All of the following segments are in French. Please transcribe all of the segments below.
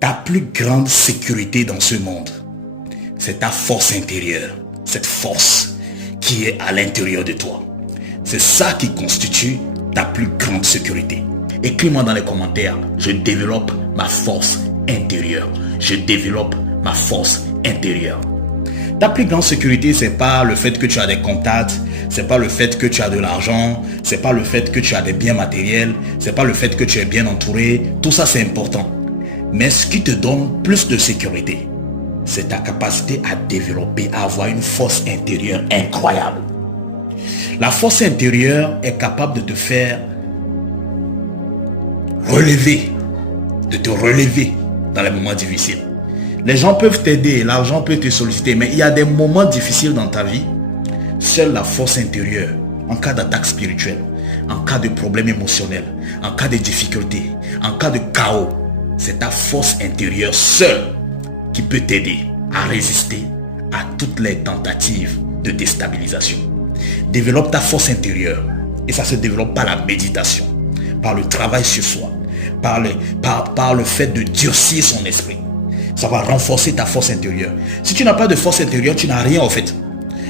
Ta plus grande sécurité dans ce monde, c'est ta force intérieure. Cette force qui est à l'intérieur de toi. C'est ça qui constitue ta plus grande sécurité. Écris-moi dans les commentaires, je développe ma force intérieure. Je développe ma force intérieure. Ta plus grande sécurité, c'est pas le fait que tu as des contacts, c'est pas le fait que tu as de l'argent, c'est pas le fait que tu as des biens matériels, c'est pas le fait que tu es bien entouré. Tout ça, c'est important. Mais ce qui te donne plus de sécurité, c'est ta capacité à développer, à avoir une force intérieure incroyable. La force intérieure est capable de te faire relever, de te relever dans les moments difficiles. Les gens peuvent t'aider, l'argent peut te solliciter, mais il y a des moments difficiles dans ta vie. Seule la force intérieure, en cas d'attaque spirituelle, en cas de problème émotionnel, en cas de difficulté, en cas de chaos, c'est ta force intérieure seule qui peut t'aider à résister à toutes les tentatives de déstabilisation. Développe ta force intérieure. Et ça se développe par la méditation, par le travail sur soi, par le fait de durcir son esprit. Ça va renforcer ta force intérieure. Si tu n'as pas de force intérieure, tu n'as rien en fait.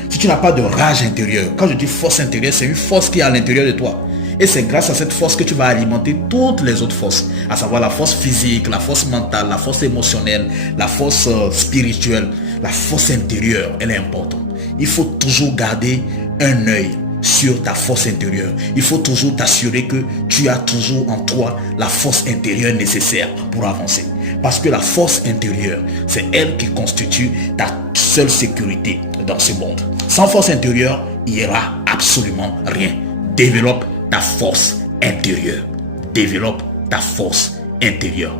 Si tu n'as pas de rage intérieure, quand je dis force intérieure, c'est une force qui est à l'intérieur de toi. Et c'est grâce à cette force que tu vas alimenter toutes les autres forces, à savoir la force physique, la force mentale, la force émotionnelle, la force spirituelle. La force intérieure, elle est importante. Il faut toujours garder un œil sur ta force intérieure. Il faut toujours t'assurer que tu as toujours en toi la force intérieure nécessaire pour avancer. Parce que la force intérieure, c'est elle qui constitue ta seule sécurité dans ce monde. Sans force intérieure, il n'y aura absolument rien. Développe ta force intérieure. Développe ta force intérieure.